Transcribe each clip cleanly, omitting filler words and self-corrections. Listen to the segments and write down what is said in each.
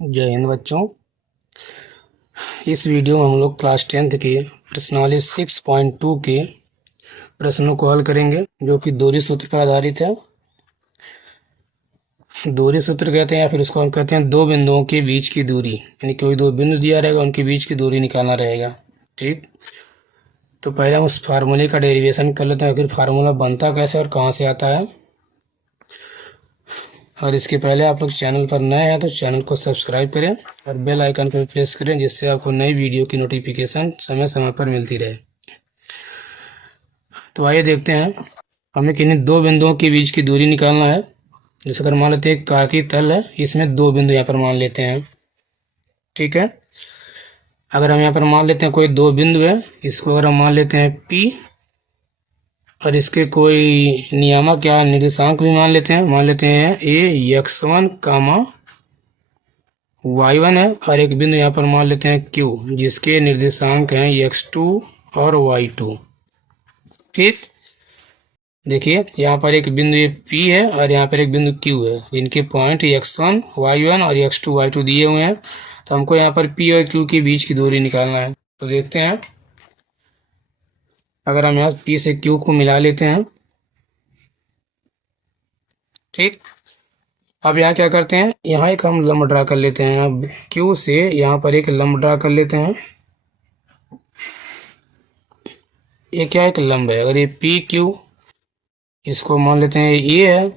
जय हिंद बच्चों। इस वीडियो में हम लोग क्लास 10th के प्रश्नावली 6.2 के प्रश्नों को हल करेंगे, जो कि दूरी सूत्र पर आधारित है। दूरी सूत्र कहते हैं या फिर उसको हम कहते हैं दो बिंदुओं के बीच की दूरी, यानी कोई दो बिंदु दिया रहेगा, उनके बीच की दूरी निकालना रहेगा। ठीक, तो पहले हम उस फार्मूले का डेरिवेशन कर लेते हैं, फिर फार्मूला बनता कैसे और कहाँ से आता है। और इसके पहले आप लोग चैनल पर नए हैं तो चैनल को सब्सक्राइब करें और बेल आइकन पर प्रेस करें, जिससे आपको नई वीडियो की नोटिफिकेशन समय समय पर मिलती रहे। तो आइए देखते हैं, हमें किन्हीं दो बिंदुओं के बीच की दूरी निकालना है। जैसे अगर मान लेते हैं एक काकी तल है, इसमें दो बिंदु यहाँ पर मान लेते हैं। ठीक है, अगर हम यहाँ पर मान लेते हैं कोई दो बिंदु है, इसको अगर हम मान लेते हैं P, और इसके कोई नियामक या निर्देशांक भी मान लेते हैं a x1 कामा y1 है, और एक बिंदु यहाँ पर मान लेते हैं Q, जिसके निर्देशांक हैं x2 और y2। ठीक, देखिए यहाँ पर एक बिंदु ये P है और यहाँ पर एक बिंदु Q है, जिनके पॉइंट x1 y1 और x2 y2 दिए हुए हैं। तो हमको यहाँ पर P और Q के बीच की दूरी निकालना है। तो देखते हैं, अगर हम यहाँ P से Q को मिला लेते हैं। ठीक, अब यहाँ क्या करते हैं, यहाँ एक हम लंब ड्रा कर लेते हैं। अब Q से यहाँ पर एक लंब ड्रा कर लेते हैं। ये क्या एक लंब है, अगर ये पी क्यू, इसको मान लेते हैं ये है।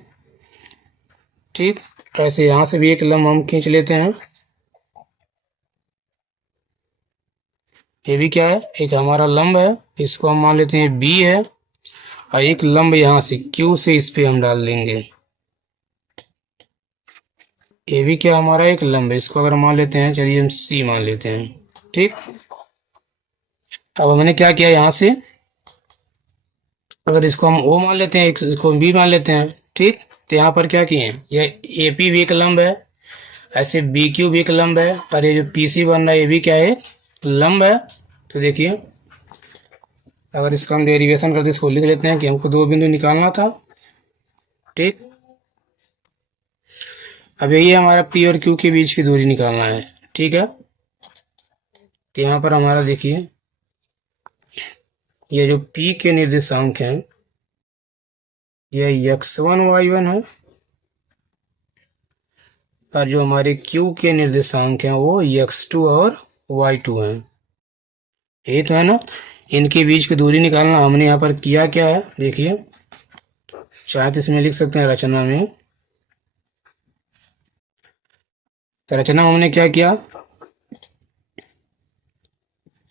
ठीक, ऐसे यहाँ से भी एक लंब हम खींच लेते हैं। ये भी क्या है, एक हमारा लंब है, इसको हम मान लेते हैं बी है, और एक लंब यहाँ से क्यू से इस पे हम डाल देंगे। ये भी क्या हमारा एक लंब है, इसको अगर मान लेते हैं, चलिए हम सी मान लेते हैं। ठीक, अब हमने क्या किया, यहाँ से अगर इसको हम ओ मान लेते हैं, इसको बी मान लेते हैं। ठीक, तो यहाँ पर क्या किए, ये ए पी भी एक लंब है, ऐसे बी क्यू भी एक लंब है, और ये जो पी सी बन रहा है ये भी क्या है, लंब है। तो देखिए, अगर इसका हम डेरिवेशन करते इसको लिख लेते हैं कि हमको दो बिंदु निकालना था। ठीक, अब यही हमारा पी और क्यू के बीच की दूरी निकालना है। ठीक है, तो यहाँ पर हमारा देखिए, ये जो पी के निर्देशांक हैं, ये x1 y1 है, और जो हमारे q के निर्देशांक हैं वो x2 और y2 हैं। यही तो है ना, इनके बीच की दूरी निकालना। हमने यहाँ पर किया क्या है, देखिए, चाहे तो इसमें लिख सकते हैं रचना में। तो रचना में हमने क्या किया,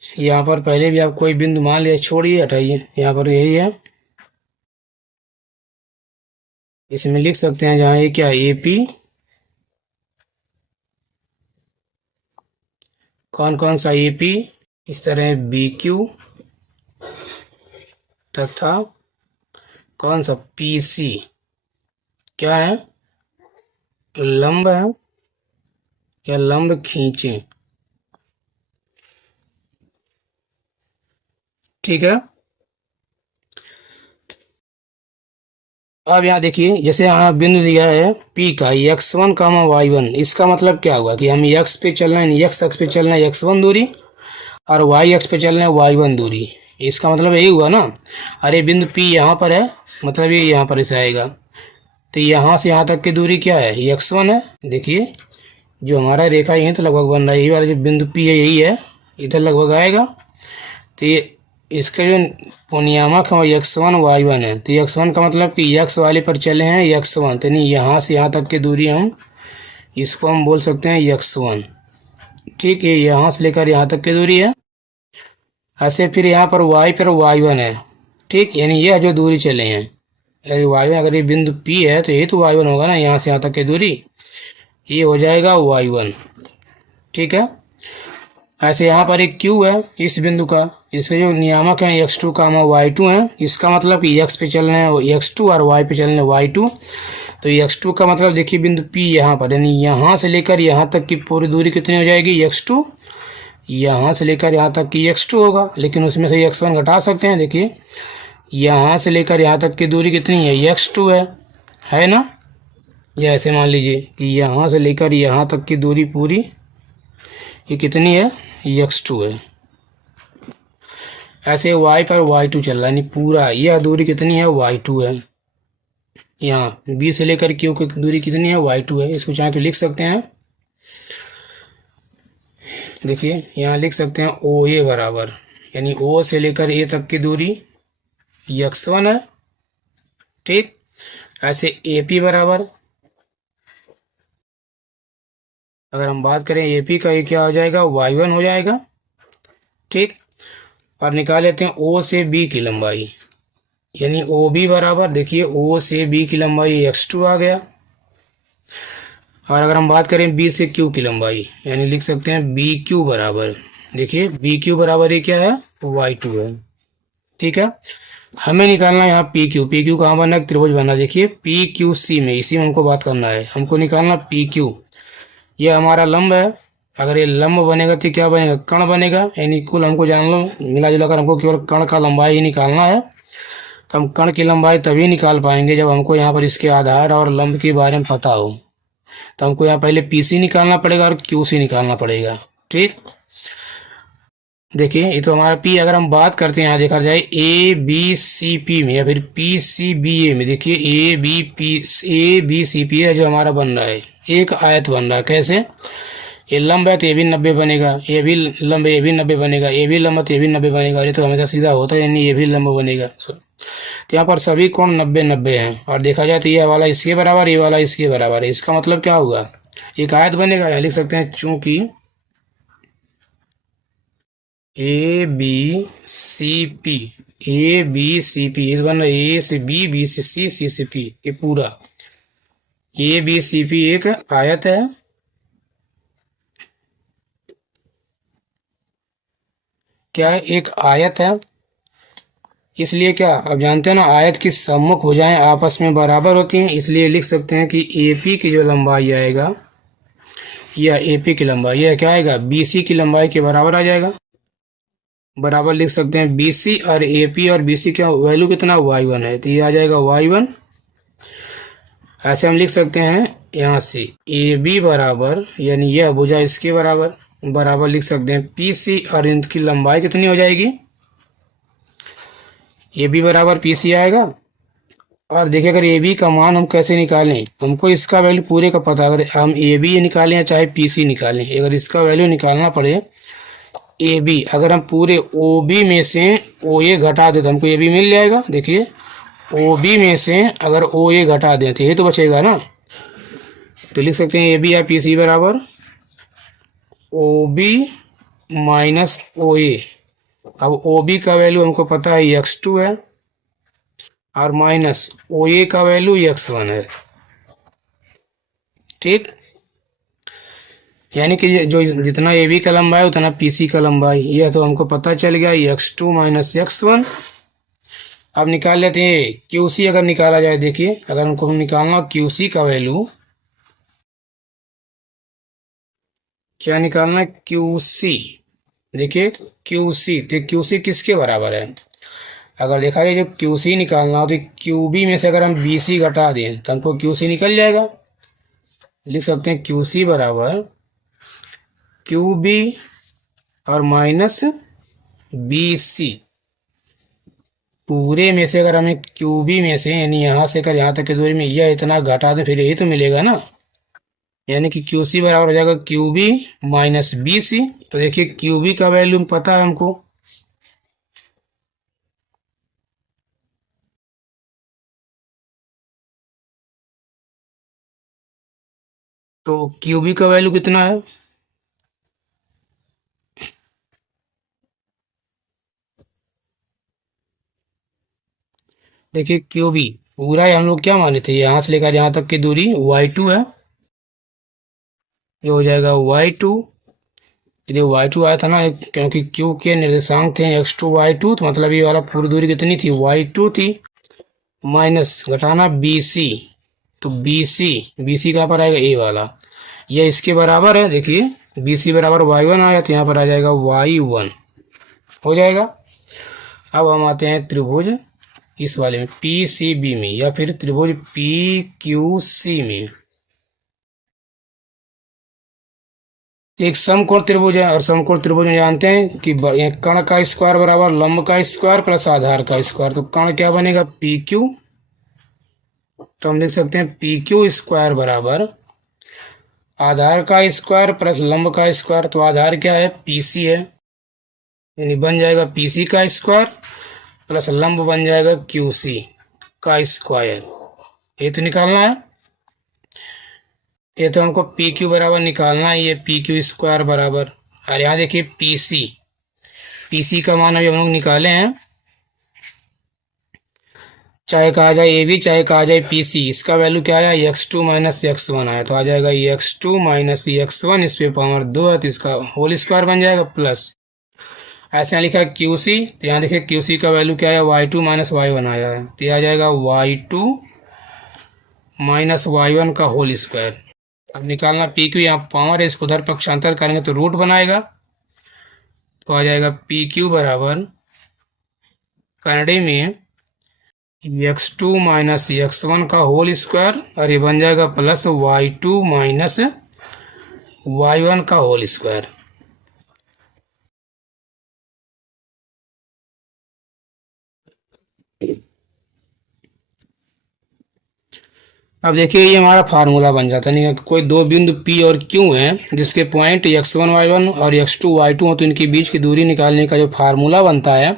यहाँ पर पहले भी आप कोई बिंदु मान लिया, छोड़िए हटाइए, यहाँ पर यही है, इसमें लिख सकते हैं जहाँ ये क्या ए पी, कौन कौन सा ए पी, इस तरह बी क्यू, तथा कौन सा पी सी, क्या है, लंब है या लंब खींचे। ठीक है, अब यहाँ देखिए, जैसे यहाँ बिंदु दिया है P का x1 कामा y1, इसका मतलब क्या हुआ कि हम x पे चलना है, x अक्ष पे चलना है x1 दूरी, और y अक्ष पे चलना है y1 दूरी। इसका मतलब यही हुआ ना। अरे बिंदु P यहाँ पर है, मतलब ये यहाँ पर ऐसे आएगा। तो यहाँ से यहाँ तक की दूरी क्या है, x1 है। देखिए, जो हमारा रेखा यहीं तो लगभग बन रहा है, यही वाला जो बिंदु P है यही है, इधर लगभग आएगा। तो ये इसके जो नियामक है वो x1 y1 है। तो x1 का मतलब कि x वाले पर चले हैं x1, तो नहीं, यहाँ से यहाँ तक की दूरी हम इसको हम बोल सकते हैं x1। ठीक है, यहाँ से लेकर यहाँ तक की दूरी है। ऐसे फिर यहाँ पर y पर y1 है। ठीक, यानी यह जो दूरी चले हैं, y1, अगर ये बिंदु P है तो ये तो y1 होगा ना, यहाँ से यहाँ तक की दूरी, ये हो जाएगा y1। ठीक है, ऐसे यहाँ पर एक Q है इस बिंदु का, इसके जो नियामक है x2 कामा y2 है। इसका मतलब कि x पे चलना है x2 और y पे चलना है y2। तो x2 का मतलब देखिए बिंदु P यहाँ पर, यानी यहाँ से लेकर यहाँ तक की पूरी दूरी कितनी हो जाएगी, x2। यहाँ से लेकर यहाँ तक की x2 होगा, लेकिन उसमें से x1 घटा सकते हैं। देखिए, यहाँ से लेकर यहाँ तक की दूरी कितनी है, x2 है ना। या ऐसे मान लीजिए कि यहाँ से लेकर यहाँ तक की दूरी पूरी ये कितनी है, x2 है। ऐसे y पर y2 चल रहा है, यानी पूरा यह दूरी कितनी है, y2 है। यहाँ B से लेकर Q की दूरी कितनी है, y2 है। इसको चाहे तो लिख सकते हैं, देखिए यहाँ लिख सकते हैं OA बराबर, यानी O से लेकर A तक की दूरी x1 है, ठीक। ऐसे AP बराबर, अगर हम बात करें AP का, ये क्या हो जाएगा, y1 हो जाएगा, ठीक। और निकाल लेते हैं O से B की लंबाई, यानी OB बराबर, देखिए O से B की लंबाई x2 आ गया। और अगर हम बात करें B से Q की लंबाई, यानी लिख सकते हैं BQ बराबर, देखिए BQ बराबर ये क्या है, y2 है, ठीक है। हमें निकालना है यहाँ PQ कहाँ बनना है, त्रिभुज बनना है। देखिए PQC में, इसी में हमको बात करना है, हमको निकालना PQ। ये हमारा लंब है, अगर ये लंब बनेगा तो क्या बनेगा, कर्ण बनेगा, यानी कुल हमको जान लो मिला जुला कर हमको केवल कर्ण का लंबाई ही निकालना है। तो हम कर्ण की लंबाई तभी निकाल पाएंगे जब हमको यहाँ पर इसके आधार और लंब के बारे में पता हो। तो हमको यहाँ पहले PC निकालना पड़ेगा और QC निकालना पड़ेगा, ठीक। देखिए ये तो हमारा P, अगर हम बात करते हैं यहाँ देखा जाए ABCP में या फिर PCBA में, देखिए ABCP है जो हमारा बन रहा है, एक आयत बन रहा है। कैसे, ये लंब है तो ये भी 90 बनेगा, ये भी लंब है ये भी 90 बनेगा, ये भी लंब है तो ये भी 90 बनेगा। ये तो हमेशा सीधा होता है, यानी ये भी लंब बनेगा। तो यहाँ पर सभी कोण 90-90 हैं। और देखा जाए तो ये वाला इसके बराबर, ये वाला इसके बराबर है। इसका मतलब क्या होगा, एक आयत बनेगा। यहाँ लिख सकते हैं चूंकि ABCP इस बन रहा है A से B, B से C, C से P, ये पूरा ABCP एक आयत है। क्या है, एक आयत है। इसलिए क्या, अब जानते हैं ना, आयत की सम्मुख भुजाएं आपस में बराबर होती हैं, इसलिए लिख सकते हैं कि AP की जो लंबाई आएगा, या AP की लंबाई यह क्या आएगा, BC की लंबाई के बराबर आ जाएगा। बराबर लिख सकते हैं BC और AP, और BC का वैल्यू कितना, y1 है, तो ये आ जाएगा y1। ऐसे हम लिख सकते हैं यहाँ से AB बराबर, यानी यह भुजा इसके बराबर, बराबर लिख सकते हैं PC, और इनकी लंबाई कितनी हो जाएगी, AB बराबर PC आएगा। और देखिए अगर AB का मान हम कैसे निकालें, हमको इसका वैल्यू पूरे का पता, अगर हम AB निकालें या चाहे PC निकालें, अगर इसका वैल्यू निकालना पड़े AB, अगर हम पूरे OB में से OA घटा दें तो हमको AB मिल जाएगा। देखिए OB में से अगर OA घटा दें तो ये तो बचेगा ना, तो लिख सकते हैं AB या PC बराबर OB माइनस OA। अब OB का वैल्यू हमको पता है x2 है, और माइनस OA का वैल्यू x1 है, ठीक। यानी कि जो जितना AB का लंबाई उतना PC का लंबाई, यह तो हमको पता चल गया, x2 माइनस x1। अब निकाल लेते हैं QC, अगर निकाला जाए, देखिए अगर हमको निकालना QC का वैल्यू, क्या निकालना है, QC। देखिए QC, तो QC किसके बराबर है, अगर देखा जाए जो QC निकालना हो तो QB में से अगर हम BC घटा दें तो हमको QC निकल जाएगा। लिख सकते हैं QC बराबर QB और माइनस BC। पूरे में से अगर हमें QB में से, यानी यहाँ से कर यहाँ तक की दूरी में यह इतना घटा दें, फिर यही तो मिलेगा ना, यानी कि QC बराबर हो जाएगा QB माइनस BC। तो देखिए QB का वैल्यू पता है हमको, तो QB का वैल्यू कितना है, देखिए QB पूरा हम लोग क्या माने थे, यहाँ से लेकर यहाँ तक की दूरी y2 है, ये हो जाएगा y2। ये y2 आया था ना, क्योंकि Q के निर्देशांक थे x2 y2, तो मतलब ये वाला पूरी दूरी कितनी थी, y2 थी, माइनस घटाना BC, तो BC कहाँ पर आएगा, A वाला, यह इसके बराबर है। देखिए BC बराबर y1 आया, तो यहाँ पर आ जाएगा y1 हो जाएगा। अब हम आते हैं त्रिभुज इस वाले में PCB में, या फिर त्रिभुज PQC में। एक समकोण त्रिभुज है, और समकोण त्रिभुज में जानते हैं कि कर्ण का स्क्वायर बराबर लंब का स्क्वायर प्लस आधार का स्क्वायर। तो कर्ण क्या बनेगा, पी क्यू। तो हम लिख सकते हैं पी क्यू स्क्वायर बराबर आधार का स्क्वायर प्लस लंब का स्क्वायर। तो आधार क्या है, पीसी है, यानी बन जाएगा पीसी का स्क्वायर प्लस लंब बन जाएगा क्यूसी का स्क्वायर। ये तो निकालना है, ये तो हमको पी क्यू बराबर निकालना है, ये पी क्यू स्क्वायर बराबर, और यहाँ देखिए पीसी, पीसी का मान अभी हम लोग निकाले हैं, चाहे कहा जाए ए बी चाहे कहा जाए पीसी। इसका वैल्यू क्या आया, x2 माइनस x1 आया, तो आ जाएगा x2 माइनस x1, इस पे पावर 2 है तो इसका होल स्क्वायर बन जाएगा प्लस, ऐसे यहाँ लिखा है क्यूसी, तो यहाँ देखिए क्यूसी का वैल्यू क्या है, y2 माइनस y1 आया है, तो यह आ जाएगा y2 माइनस y1 का होल स्क्वायर। अब निकालना पी क्यू, यहाँ पावर है, इसको उधर पक्षांतर करेंगे तो रूट बनाएगा, तो आ जाएगा पी क्यू बराबर कन्नड़े में x2 माइनस x1 का होल स्क्वायर, और ये बन जाएगा प्लस y2 माइनस y1 का होल स्क्वायर। अब देखिए ये हमारा फार्मूला बन जाता है, नहीं कोई दो बिंदु P और Q हैं जिसके पॉइंट x1 y1 और x2 y2 हो, तो इनके बीच की दूरी निकालने का जो फार्मूला बनता है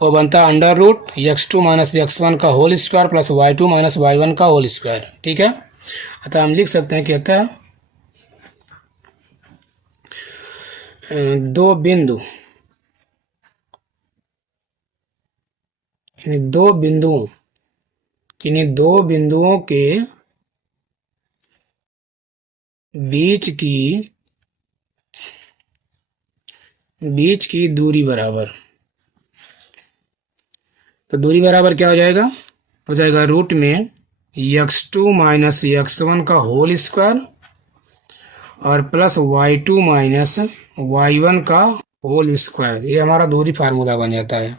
वो बनता है under root x2 minus x1 का whole square plus y2 minus y1 का होल स्क्वायर। ठीक है, अतः हम लिख सकते हैं, कहता है दो बिंदु, दो बिंदुओं, किन्हीं दो बिंदुओं के बीच की दूरी बराबर, तो दूरी बराबर क्या हो जाएगा रूट में x2 माइनस x1 का होल स्क्वायर और प्लस y2 माइनस y1 का होल स्क्वायर। ये हमारा दूरी फार्मूला बन जाता है।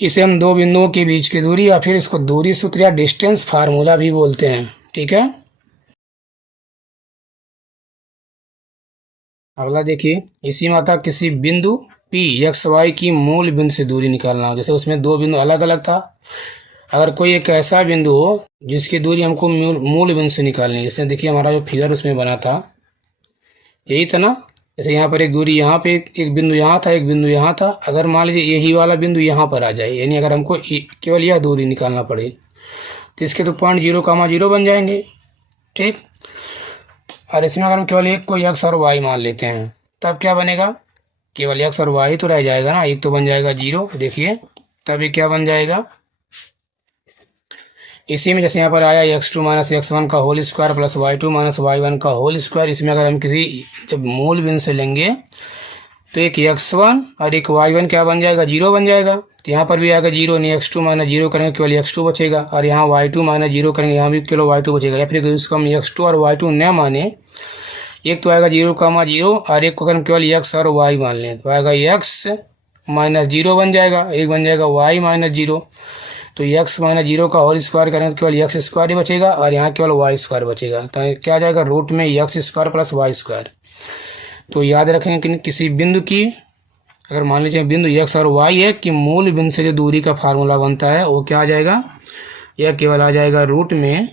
इसे हम दो बिंदुओं के बीच की दूरी या फिर इसको दूरी सूत्र या डिस्टेंस फार्मूला भी बोलते हैं। ठीक है, अगला देखिए, इसी माता किसी बिंदु P एक्स वाई की मूल बिंदु से दूरी निकालना हो, जैसे उसमें दो बिंदु अलग अलग था, अगर कोई एक ऐसा बिंदु हो जिसकी दूरी हमको मूल बिंदु से निकालनी है, जैसे देखिए हमारा जो फिगर उसमें बना था यही था ना, जैसे यहाँ पर एक दूरी, यहाँ पे एक बिंदु यहाँ था, एक बिंदु यहाँ था, अगर मान लीजिए यही वाला बिंदु यहाँ पर आ जाए, यानी अगर हमको केवल यह दूरी निकालना पड़े तो इसके तो पॉइंट 0,0 बन जाएंगे। ठीक, और इसमें अगर हम केवल एक को x और y मान लेते हैं तब क्या बनेगा, केवल x और y तो रह जाएगा ना, एक तो बन जाएगा 0। देखिए तब ये क्या बन जाएगा, इसी में जैसे यहाँ पर आया x2 माइनस x1 का whole square plus y2 minus y1 का होल स्क्वायर, इसमें अगर हम किसी जब मूल बिंदु से लेंगे तो एक x1 और एक y1 क्या बन जाएगा, 0 बन जाएगा। तो यहाँ पर भी आएगा 0, नहीं x2 माइनस 0 करेंगे केवल x2 बचेगा, और यहाँ y2 माइनस 0 करेंगे यहाँ भी केवल y2 बचेगा। या फिर इसको हम x2 और y2 न माने, एक तो आएगा 0,0 और एक को अगर हम केवल x और y मान लें तो आएगा x माइनस 0 बन जाएगा, एक बन जाएगा y माइनस 0। तो x माइनस 0 का होल स्क्वायर करेंगे तो केवल x स्क्वायर ही बचेगा और यहाँ केवल y स्क्वायर बचेगा, तो क्या आ जाएगा रूट में x square plus y square. तो याद रखेंगे कि किसी बिंदु की, अगर मान लीजिए बिंदु x और y है कि मूल बिंदु से जो दूरी का फार्मूला बनता है वो क्या आ जाएगा, यह केवल आ जाएगा रूट में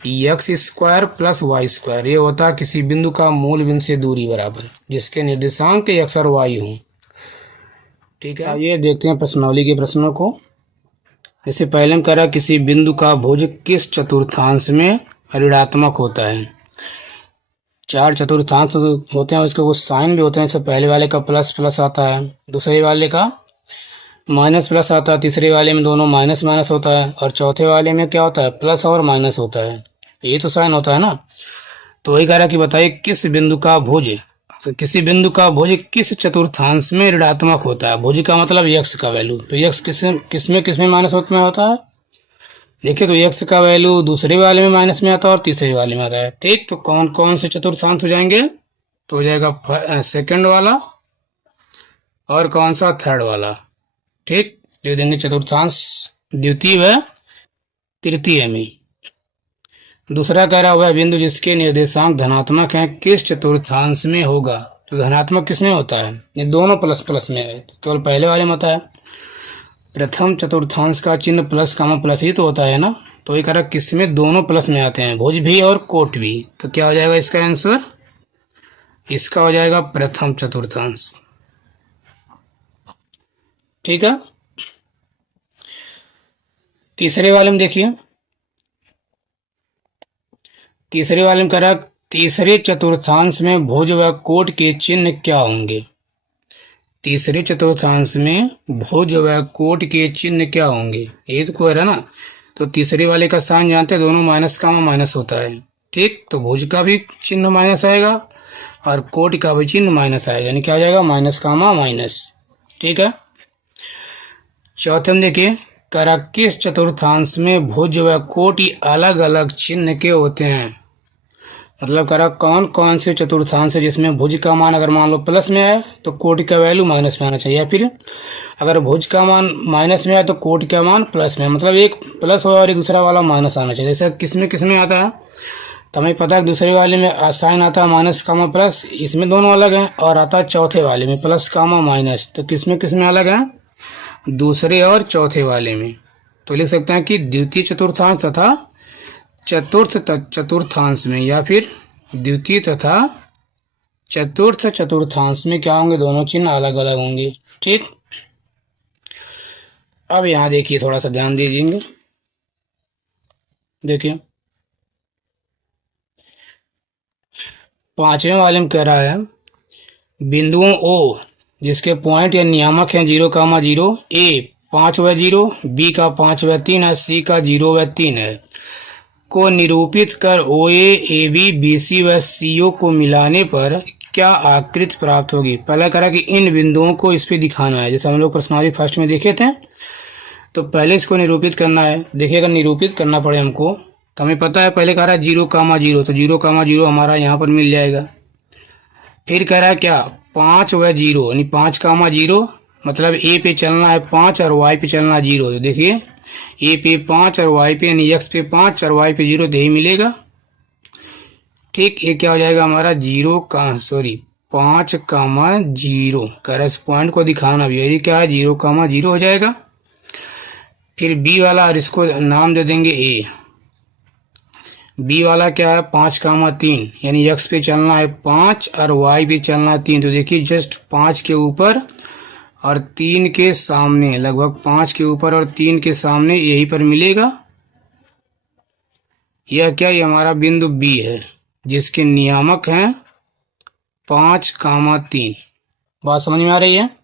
x square plus y square. ये होता है किसी बिंदु का मूल बिंदु से दूरी बराबर जिसके निर्देशांक x और y हों। ठीक है, ये देखते हैं प्रश्नावली के प्रश्नों को। इससे पहले हम कह रहा है किसी बिंदु का भुज किस चतुर्थांश में ऋणात्मक होता है। चार चतुर्थांश होते हैं, उसके कुछ साइन भी होते हैं, जैसे पहले वाले का प्लस प्लस आता है, दूसरे वाले का माइनस प्लस आता है, तीसरे वाले में दोनों माइनस माइनस होता है, और चौथे वाले में क्या होता है, प्लस और माइनस होता है। ये तो साइन होता है ना। तो वही कह रहा है कि बताइए किस बिंदु का भुज, तो किसी बिंदु का भुज किस चतुर्थांश में ऋणात्मक होता है। भुज का मतलब x का वैल्यू, तो x किसमें माइनस में होता है। देखिए तो x का वैल्यू दूसरे वाले में माइनस में आता है और तीसरे वाले में आता है। ठीक, तो कौन कौन से चतुर्थांश हो जाएंगे, तो हो जाएगा सेकंड वाला और कौन सा, थर्ड वाला। ठीक, लिख देंगे चतुर्थांश द्वितीय व तृतीय में। दूसरा कह रहा वह बिंदु जिसके निर्देशांक धनात्मक हैं किस चतुर्थांश में होगा। तो धनात्मक किस में होता है, ये दोनों प्लस प्लस में है, केवल पहले वाले में होता है। प्रथम चतुर्थांश का चिन्ह प्लस कामा प्लस ही तो होता है ना, तो ये कह रहा किस में दोनों प्लस में आते हैं, भुज भी और कोट भी। तो क्या हो जाएगा इसका आंसर, इसका हो जाएगा प्रथम चतुर्थांश। ठीक है। तीसरे वाले में देखिए, तीसरे वाले में कह रहा तीसरे चतुर्थांश में भुज व कोट के चिन्ह क्या होंगे। तीसरे चतुर्थांश में भुज व कोट के चिन्ह क्या होंगे, ये तो कह रहा ना। तो तीसरे वाले का साइन जानते हैं, दोनों माइनस का माइनस होता है। ठीक, तो भुज का भी चिन्ह माइनस आएगा और कोट का भी चिन्ह माइनस आएगा, यानी क्या हो जाएगा माइनस कामा माइनस। ठीक है। चौथे में देखिए, करा किस चतुर्थांश में भुज व कोट अलग अलग चिन्ह के होते हैं। मतलब करा कौन कौन से चतुर्थांश है जिसमें भुज का मान अगर मान लो प्लस में आए तो कोट का वैल्यू माइनस में आना चाहिए, या फिर अगर भुज का मान माइनस में आए तो कोट का मान प्लस में, मतलब एक प्लस हो और दूसरा वाला माइनस आना चाहिए। जैसे किस में आता है, तो हमें पता है दूसरे वाले में साइन आता है माइनस कामा प्लस, इसमें दोनों अलग हैं, और आता है चौथे वाले में प्लस कामा माइनस। तो किस में अलग है, दूसरे और चौथे वाले में। तो लिख सकते हैं कि द्वितीय चतुर्थांश तथा चतुर्थ चतुर्थांश में, या फिर द्वितीय तथा चतुर्थ चतुर्थांश में क्या होंगे, दोनों चिन्ह अलग अलग होंगे। ठीक। अब यहां देखिए, थोड़ा सा ध्यान दीजिएंगे। देखिए पांचवें वाले में कह रहा है बिंदुओं ओ जिसके पॉइंट या नियामक हैं 0,0, ए 5/0, बी का 5/3 है, सी का 0/3 है, को निरूपित कर ओ ए बी बी सी व सी ओ को मिलाने पर क्या आकृति प्राप्त होगी। पहला करा कि इन बिंदुओं को इस पे दिखाना है, जैसे हम लोग प्रश्नावली फर्स्ट में देखे थे। तो पहले इसको निरूपित करना है। देखिए अगर निरूपित करना पड़े हमको तो हमें पता है, पहले कह रहा है 0,0, तो 0,0 हमारा यहाँ पर मिल जाएगा। फिर कह रहा है क्या 5/0, यानी 5,0, मतलब ए पे चलना है 5 और वाई पे चलना है 0। तो देखिए ए पे 5 और वाई पे, यानी एक्स पे 5 और वाई पे 0, तो यही मिलेगा। ठीक, ये क्या हो जाएगा हमारा 5,0 कह रहा है, इस पॉइंट को दिखाना भी, यही क्या है 0,0 हो जाएगा। फिर बी वाला, और इसको नाम दे देंगे ए। बी वाला क्या है 5,3, यानी एक्स पे चलना है 5 और वाई पे चलना है 3। तो देखिए जस्ट 5 के ऊपर और 3 के सामने, लगभग 5 के ऊपर और 3 के सामने यही पर मिलेगा। यह क्या, ये हमारा बिंदु बी है जिसके नियामक हैं 5,3। बात समझ में आ रही है।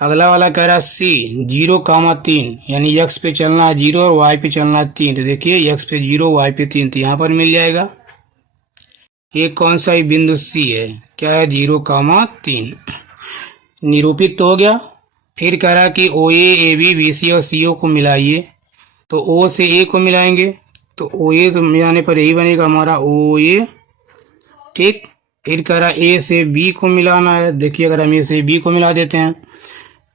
अगला वाला कह रहा है सी 0,3, यानी एक्स पे चलना है 0 और वाई पे चलना है 3। तो देखिए एक्स पे 0 वाई पे 3, तो यहाँ पर मिल जाएगा। ये कौन सा ही बिंदु सी है, क्या है 0,3, निरूपित तो हो गया। फिर कह रहा है कि ओ ए बी बी सी और सी ओ को मिलाइए। तो ओ से ए को मिलाएंगे, तो ओ ए तो मिलाने पर यही बनेगा हमारा ओ ए। ठीक। फिर कह रहा है ए से बी को मिलाना है। देखिए अगर हम ए से बी को मिला देते हैं,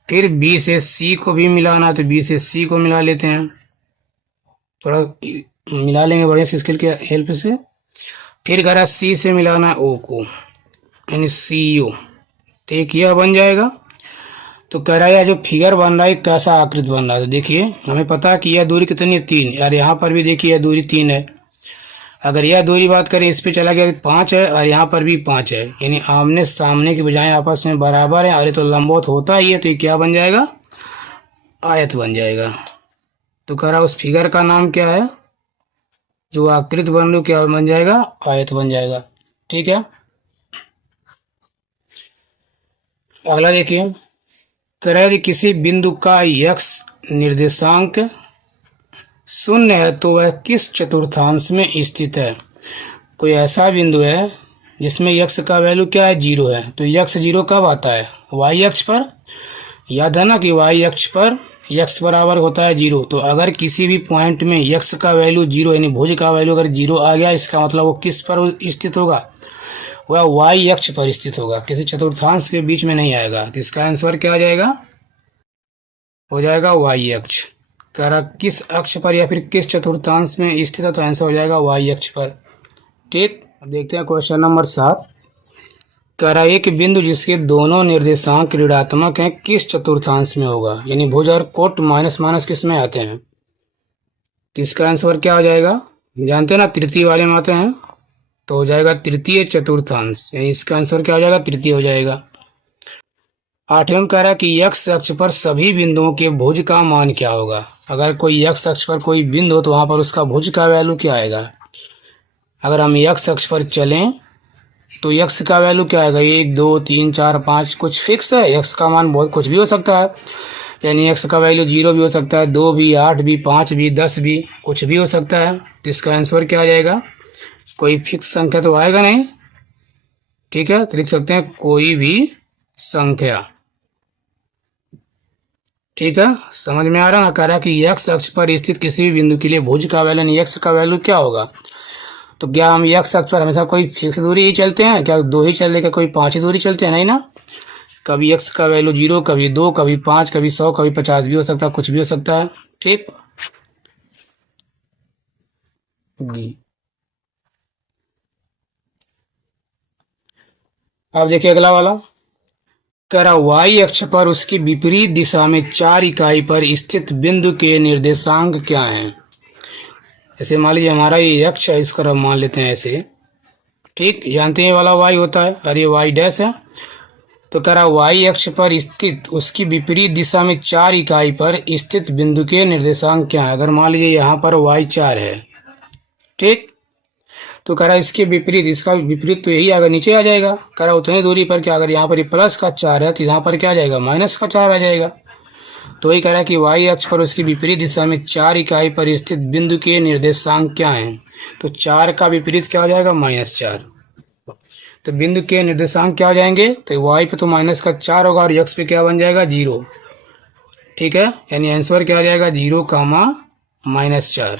फिर बी से सी को भी मिलाना है, तो बी से सी को मिला लेते हैं, थोड़ा मिला लेंगे बढ़िया से स्केल के हेल्प से। फिर कह रहा है सी से मिलाना है ओ को, यानी सी ओ। तो एक यह बन जाएगा। तो कह रहा है जो फिगर बन रहा है कैसा आकृति बन रहा है। तो देखिए हमें पता है कि यह दूरी कितनी है 3, यार यहाँ पर भी देखिए यह दूरी 3 है। अगर यह दूरी बात करें, इस पे चला गया 5 है और यहाँ पर भी 5 है, यानी आमने सामने की बजाय आपस में बराबर है, अरे तो लंबवत होता ही है, तो ये क्या बन जाएगा, आयत बन जाएगा। तो कह रहा उस फिगर का नाम क्या है, जो आकृति बन रही क्या बन जाएगा, आयत बन जाएगा। ठीक है। अगला देखिए, कह रहा है किसी बिंदु का x निर्देशांक 0 है तो वह किस चतुर्थांश में स्थित है। कोई ऐसा बिंदु है जिसमें x का वैल्यू क्या है 0 है। तो x 0 कब आता है, y अक्ष पर। याद है ना कि y अक्ष पर x बराबर होता है 0। तो अगर किसी भी पॉइंट में x का वैल्यू 0, यानी भुज का वैल्यू अगर 0 आ गया, इसका मतलब वो किस पर स्थित होगा, वह y अक्ष पर स्थित होगा, किसी चतुर्थांश के बीच में नहीं आएगा। तो इसका आंसर क्या आ जाएगा, हो जाएगा y अक्ष। कह रहा किस अक्ष पर या फिर किस चतुर्थांश में स्थित है, तो आंसर हो जाएगा वाई अक्ष पर। ठीक, अब देखते हैं क्वेश्चन नंबर 7। कह रहा एक बिंदु जिसके दोनों निर्देशांक ऋणात्मक हैं किस चतुर्थांश में होगा, यानी भुज और कोट माइनस माइनस किस में आते हैं, तो इसका आंसर क्या हो जाएगा, जानते हैं ना तृतीय वाले में आते हैं, तो हो जाएगा तृतीय चतुर्थांश, यानी इसका आंसर क्या हो जाएगा, तृतीय हो जाएगा। 8वें कह रहा है कि x अक्ष पर सभी बिंदुओं के भुज का मान क्या होगा। अगर कोई x अक्ष पर कोई बिंदु हो तो वहां पर उसका भुज का वैल्यू क्या आएगा। अगर हम x अक्ष पर चलें तो x का वैल्यू क्या आएगा, 1 2 3 4 5, कुछ फिक्स है, x का मान बहुत कुछ भी हो सकता है, यानी x का वैल्यू 0 भी हो सकता है, 2 भी, 8 भी, 5 भी, 10 भी, कुछ भी हो सकता है। तो इसका आंसर क्या आ जाएगा, कोई फिक्स संख्या तो आएगा नहीं। ठीक है, तो लिख सकते हैं कोई भी संख्या। ठीक है, समझ में आ रहा है। कह रहा है कि x अक्ष पर स्थित किसी भी बिंदु के लिए भुज का वैल्यू x का वैल्यू क्या होगा। तो क्या हम x अक्ष पर हमेशा कोई फिक्स दूरी ही चलते हैं क्या, 2 ही चलते क्या, कोई 5 ही दूरी चलते हैं, नहीं ना। कभी x का वैल्यू 0, कभी 2, कभी 5, कभी 100, कभी 50 भी हो सकता है, कुछ भी हो सकता है। ठीक, अब देखिए अगला वाला। कह रहा y अक्ष पर उसकी विपरीत दिशा में 4 इकाई पर स्थित बिंदु के निर्देशांक क्या हैं। जैसे मान लीजिए हमारा ये अक्ष है, इसको हम मान लेते हैं ऐसे। ठीक, जानते हैं वाला y होता है और ये y डैश है। तो कह रहा y अक्ष पर स्थित उसकी विपरीत दिशा में 4 इकाई पर स्थित बिंदु के निर्देशांक क्या है। अगर मान लीजिए यहाँ पर y 4 है, ठीक, तो कह रहा इसके विपरीत, इसका विपरीत तो यही आएगा, नीचे आ जाएगा। कह रहा उतनी दूरी पर क्या, अगर यहाँ पर प्लस का 4 है तो यहाँ पर क्या आ जाएगा, माइनस का 4 आ जाएगा। तो वही कह रहा है कि y अक्ष पर उसकी विपरीत दिशा में 4 इकाई पर स्थित बिंदु के निर्देशांक क्या हैं। तो 4 का विपरीत क्या हो जाएगा, -4। तो बिंदु के निर्देशांक क्या हो जाएंगे, तो y पे तो माइनस का 4 होगा और x पे क्या बन जाएगा, 0। ठीक है, यानी आंसर क्या आ जाएगा, 0, -4।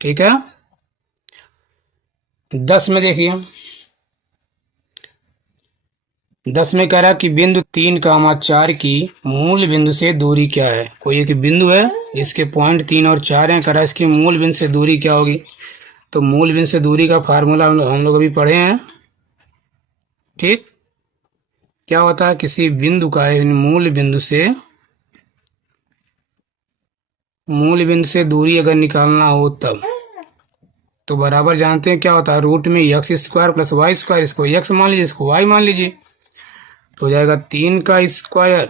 ठीक है, 10 में देखिए, 10 में कह रहा है कि बिंदु 3, 4 की मूल बिंदु से दूरी क्या है। कोई एक बिंदु है जिसके पॉइंट 3 और 4 हैं, कह रहा है इसकी मूल बिंदु से दूरी क्या होगी। तो मूल बिंदु से दूरी का फार्मूला हम लोग अभी पढ़े हैं। ठीक, क्या होता है, किसी बिंदु का मूल बिंदु से दूरी अगर निकालना हो तब, तो बराबर जानते हैं क्या होता है, रूट में x² + y², इसको x मान लीजिए, इसको y मान लीजिए, तो हो जाएगा 3 का स्क्वायर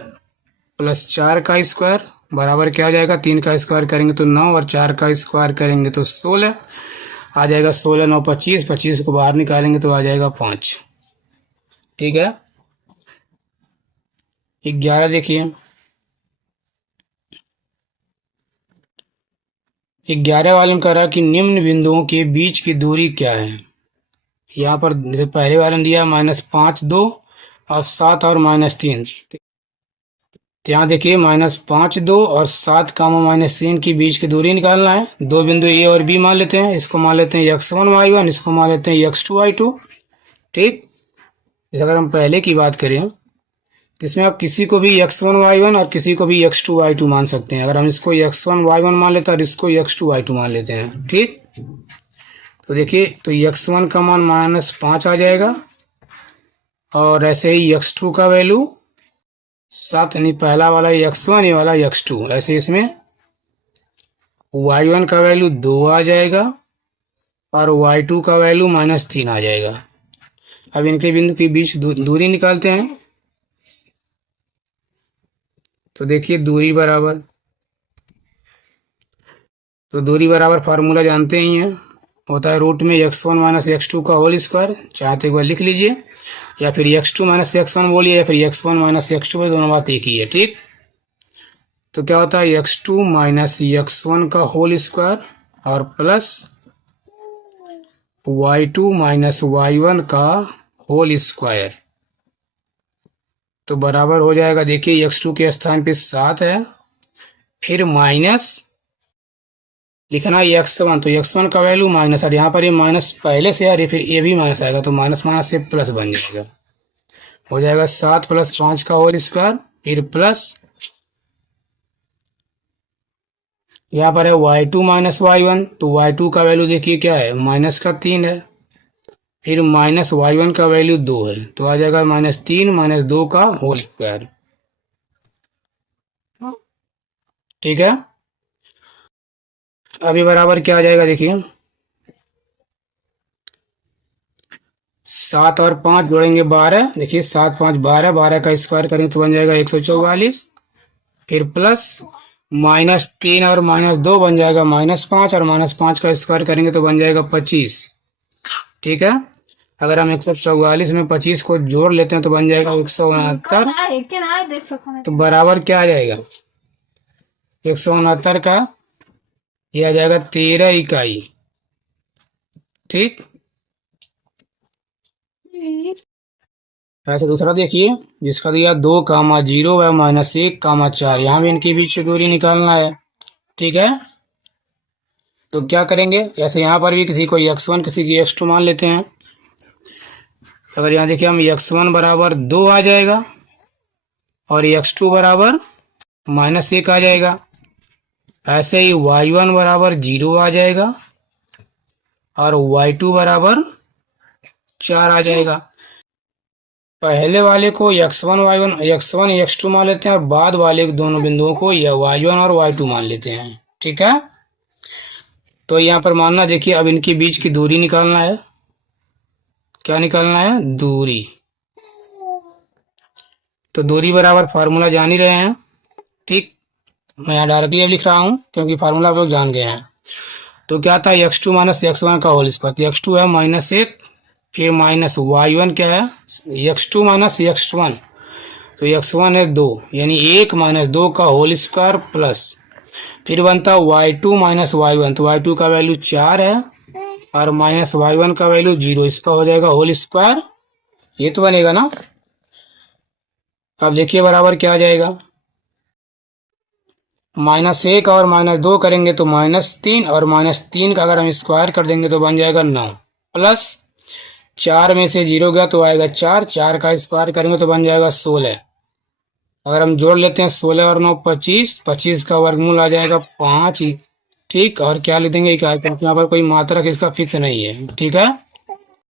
+ 4 का स्क्वायर बराबर क्या हो जाएगा, 3 का स्क्वायर करेंगे तो 9 और 4 का स्क्वायर करेंगे तो 16 आ जाएगा। 16 9 25, 25 को बाहर निकालेंगे तो आ जाएगा 5। ठीक है, 11 देखिए, 11 वाले में कह रहा है कि निम्न बिंदुओं के बीच की दूरी क्या है। यहाँ पर जैसे पहले वाले ने दिया -5 2 और 7 और -3। यहाँ देखिए -5 2 और 7 -3 के बीच की दूरी निकालना है। दो बिंदु ए और बी मान लेते हैं, इसको मान लेते हैं x1 y1, इसको मान लेते हैं x2 y2। ठीक, इस अगर हम पहले की बात करें, इसमें आप किसी को भी x1 y1 और किसी को भी x2 y2 मान सकते हैं। अगर हम इसको x1 y1 मान लेते हैं और इसको x2 y2 मान लेते हैं। ठीक, तो देखिए, तो x1 का मान -5 आ जाएगा और ऐसे ही x2 का वैल्यू 7, यानी पहला वाला x1, ये वाला x2। ऐसे इसमें y1 का वैल्यू 2 आ जाएगा और y2 का वैल्यू -3 आ जाएगा। अब इनके बिंदु के बीच दूरी निकालते हैं। तो देखिए दूरी बराबर, तो दूरी बराबर फार्मूला जानते ही हैं, होता है रूट में x1 - x2 का होल स्क्वायर। चाहते एक बार लिख लीजिए, या फिर x2 - x1 बोलिए, या फिर x1 - x2, दोनों बात एक ही है। ठीक, तो क्या होता है, x2 - x1 का होल स्क्वायर और प्लस y2 - y1 का होल स्क्वायर, तो बराबर हो जाएगा। देखिए x2 के स्थान पे 7 है, फिर माइनस लिखना है x1, तो x1 का वैल्यू माइनस, और यहाँ पर ये माइनस पहले से है, फिर ये भी माइनस आएगा, तो माइनस माइनस से प्लस बन जाएगा। हो जाएगा 7 + 5 का होल स्क्वायर, फिर प्लस यहाँ पर है y2 माइनस y1, तो y2 का वैल्यू देखिए क्या है, माइनस का 3 है। फिर माइनस y1 का वैल्यू 2 है, तो आ जाएगा -3 माइनस 2 का होल स्क्वायर। ठीक है, अभी बराबर क्या आ जाएगा देखिए, 7 और 5 जोड़ेंगे 12, देखिए 7 5 12, 12 का स्क्वायर करेंगे तो बन जाएगा 144। फिर प्लस -3 और -2 बन जाएगा -5, और -5 का स्क्वायर करेंगे तो बन जाएगा 25। ठीक है, अगर हम 144 में 25 को जोड़ लेते हैं तो बन जाएगा 169। तो बराबर क्या आ जाएगा, 169 का ये आ जाएगा 13 इकाई। ठीक, ऐसे दूसरा देखिए, जिसका दिया 2, 0 व -1, 4, यहाँ भी इनके बीच से दूरी निकालना है। ठीक है, तो क्या करेंगे, ऐसे यहाँ पर भी किसी को x1 किसी की x2 मान लेते हैं। अगर यहाँ देखिए हम x1 बराबर 2 आ जाएगा और x2 बराबर -1 आ जाएगा। ऐसे ही y1 बराबर 0 आ जाएगा और y2 बराबर 4 आ जाएगा। पहले वाले को x1 y1 x1 x2 मान लेते हैं और बाद वाले दोनों बिंदुओं को y1 और y2 मान लेते हैं। ठीक है, तो यहाँ पर मानना देखिए, अब इनके बीच की दूरी निकालना है। क्या निकालना है, दूरी। तो दूरी बराबर फार्मूला जान ही रहे हैं। ठीक, मैं यहाँ डायरेक्टली अब लिख रहा हूँ क्योंकि फार्मूला आप लोग जान गए हैं। तो क्या था, x2 माइनस x1 का होल स्क्वायर, तो x2 है -1, फिर माइनस y1 क्या है, x2 माइनस x1, तो x1 है 2, यानी 1 माइनस 2 का होल स्क्वायर प्लस, फिर बनता y2 माइनस y1, तो y2 का वैल्यू 4 है और माइनस y1 का वैल्यू 0, इसका हो जाएगा होल स्क्वायर। ये तो बनेगा ना। अब देखिए बराबर क्या आ जाएगा, -1 और -2 करेंगे तो -3, और -3 का अगर हम स्क्वायर कर देंगे तो बन जाएगा 9, प्लस 4 में से 0 गया तो आएगा 4, 4 का स्क्वायर करेंगे तो बन जाएगा 16। अगर हम जोड़ लेते हैं 16 और 9 25, 25 का वर्गमूल आ जाएगा 5। ठीक, और क्या लिख देंगे, क्योंकि यहाँ पर कोई मात्रक इसका फिक्स नहीं है। ठीक है,